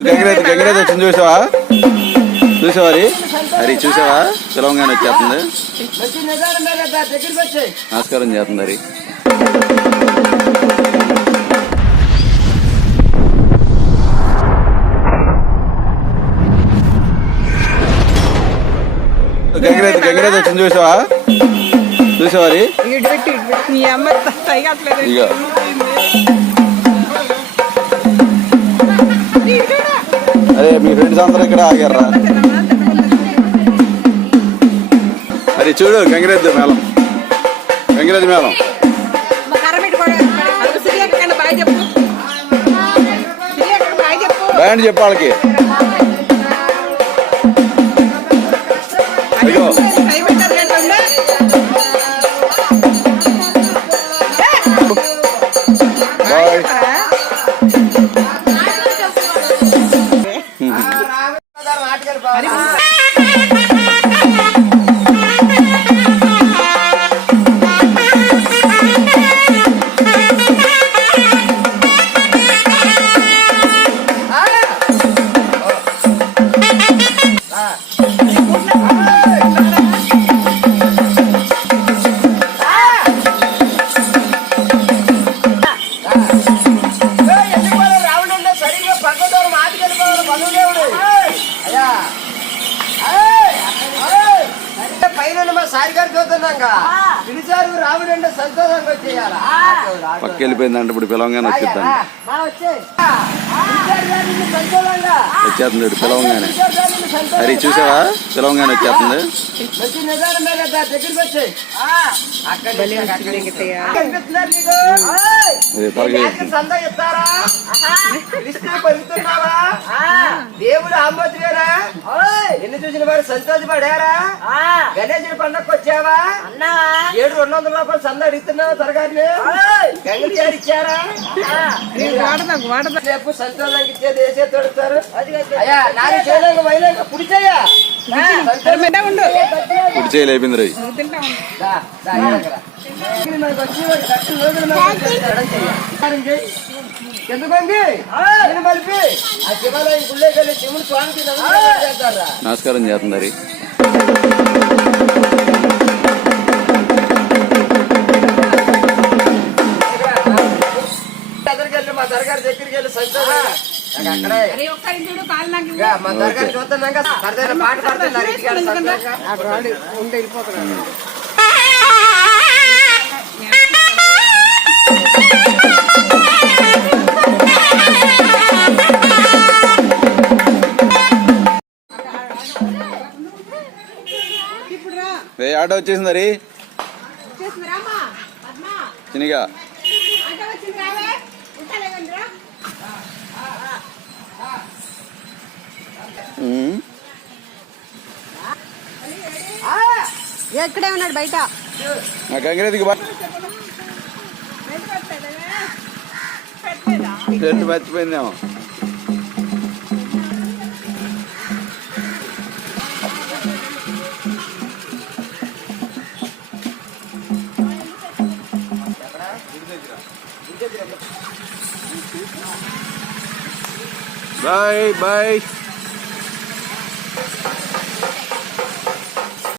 గంగిరేజ్ వచ్చింది చూసావా హరి చూసావా పిలవంగానే వచ్చేస్తుంది నమస్కారం చేస్తుంది హరి గంగిరేజ్ వచ్చింది చూసావా హరి ఇక అరే మీ ఫ్రెండ్స్ అందరూ ఇక్కడ ఆగారా అది చూడు గంగిరెద్దు మేళం బ్యాండ్ చెప్పు వాళ్ళకి అయ్యో బాయ్ పక్క వెళ్ళిపోయిందంటే ఇప్పుడు పిలవంగానే వచ్చేద్దాం వచ్చేస్తుంది పిలవంగానే హరి చూసావా పిలవంగానే వచ్చేస్తుంది దేవుడు ఆంబోతువేనా ఎన్ని చూసిన వారు సంతోషపడారా గణేశుడి పండగకు వచ్చావా 700 రూపాయలు సంద అడుగుతున్నావా తరగారిని గంగలి ఇచ్చారా రేపు సంతోషానికి ఇచ్చేది వేసే తొడుతారు అయ్యా నాలుగు చేయలేక వైలేక పుడిచేయా పుడిచేయలు అయిపోయింది రై ఎందుకండి కలిపి ఆ శివాలయం గుళ్ళకి వెళ్ళి శివుడు స్వామికి చేస్తారా నమస్కారం చేస్తుంది హరి మా దర్గారి దగ్గరికి వెళ్ళి సంతోషం మా దర్గారు చూస్తున్నాక పాట పాడుతున్నారు ఆటో వచ్చేసింది హరి చిన్నగా ఎక్కడే ఉన్నాడు బయట గంగిరెద్దుకి టెంట్ మర్చిపోయిందేమో బాయ్ బాయ్